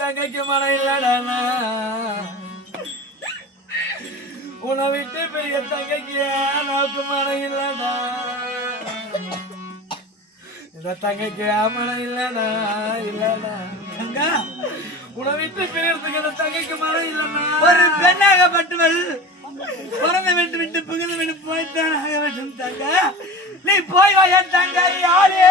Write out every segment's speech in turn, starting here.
தங்கக்கு மனம் இல்லடா உன்னை விட்டு பெரிய தங்கைக்கு நாக்கு மனம் இல்லடா இந்த தங்கைக்கு மனம் இல்லடா இல்லடா தங்கா உன்னை விட்டு பெரியதுக்கு இந்த தங்கைக்கு மனம் இல்லடா ஒரு பெண்ணாகப்பட்டவள் பிறந்த விட்டு விட்டு புகுந்து விட்டு போய்த்தான் ஆக வேண்டும் தங்கா நீ போய் வா என் தங்கை யாரே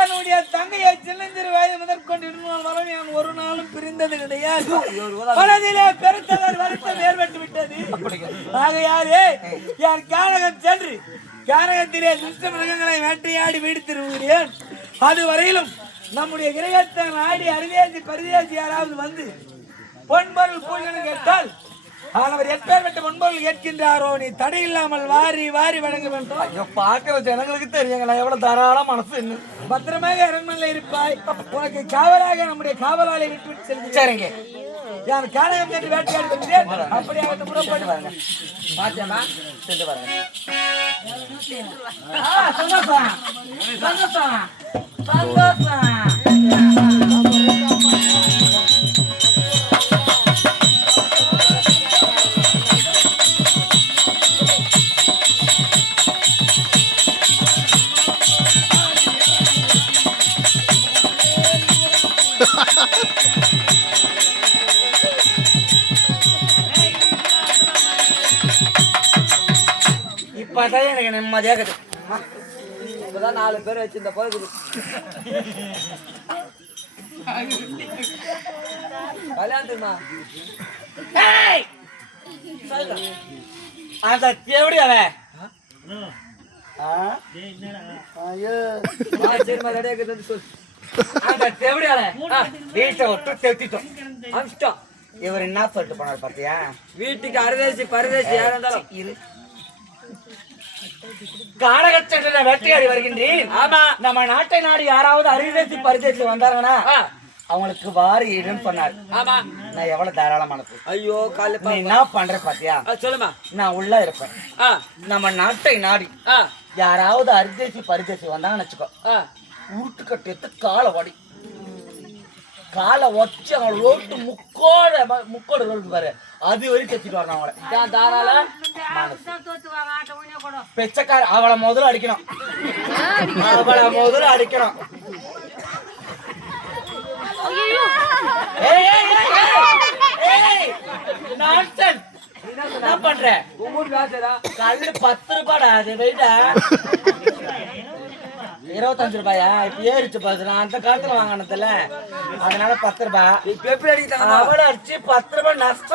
என்னுடைய தங்கையை சின்னஞ்சிறு வயது முதற்கொண்டு வரை ஒரு நாளும் பிரிந்தது கிடையாது. மனதிலே பெருத்தவர் வருத்தம் ஏற்பட்டு விட்டது. ஆகையாலே என் கானகம் சென்று கானகத்திலே துஷ்ட மிருகங்களை வேட்டையாடி வீடு திரும்புகிறேன். அதுவரையிலும் நம்முடைய கிரகத்தை நாடி அரிதேசி பரிதேசி யாராவது வந்து பொன்பொருள் பூஜனை கேட்டால் அவர் எப்பேற்பட்ட முன்பொருள் கேட்கின்றாரோ நீ தடை இல்லாமல் வாரி வாரி வழங்க வேண்டும். பார்க்கிற ஜனங்களுக்கு தெரியுங்களா எவ்வளவு தாராள மனசு. பத்திரமாக அரண்மனையில் இருப்பாய். உனக்கு காவலாக நம்முடைய காவலாளை விட்டு செல்கிறேன். சரிங்க, யார் கானகம் சென்று வேட்டையாடுகிறேன். அப்படியாக புறப்பட்டு வாங்க. பாத்தியமா சென்று வரேன். சந்தோஷம் சந்தோஷம் சந்தோஷம். இப்பதான் எனக்கு நிம்மதியா இருக்குது. இப்பதான் 4 பேர் வச்சு இந்த போகுது. கல்யாணத்துமா அந்த எப்படி அவன் இவர் என்ன சொல்லிட்டு போனார் பாத்தியா? வீட்டுக்கு அரிதேசி பரிதேசி யாரா இருந்தாலும் இரு காடகச்சட்ட வேட்டையாடி வருகின்றேன். ஆமா, நம்ம நாட்டை நாடு யாராவது அரிதேசி பரிதேசி வந்தாங்கன்னா அவங்களுக்கு வாரி இடுன்னு சொன்னாரு. ஆமா. நான் எவ்வளவு தாராளமானது. ஐயோ கால நீ என்ன பண்ற பாத்தியா? சொல்லுமா. நான் உள்ள இருப்பேன். நம்ம நாட்டை நாடி யாராவது அரிதேசி பரிதேசி வந்தாங்கன்னு வச்சுக்கோ, உருட்டு கட்டு எடுத்து காலை வச்சு அவங்க ரோட்டு முக்கோடு ரோடு பாரு, அது வரைக்கும் வச்சுட்டு வரணும் அவங்கள. தாராள பெச்சக்கார அவளை முதல்ல அடிக்கணும். என்ன பண்ற? கல்லு 10 ரூபாடா, அது வெயிட்டா 25 ரூபாயா? இப்ப ஏறிச்சு பாரு. நான் அந்த காலத்துல வாங்கினதுல, அதனால 10 ரூபாய். அடிச்சு 10 ரூபாய் நஷ்டம்.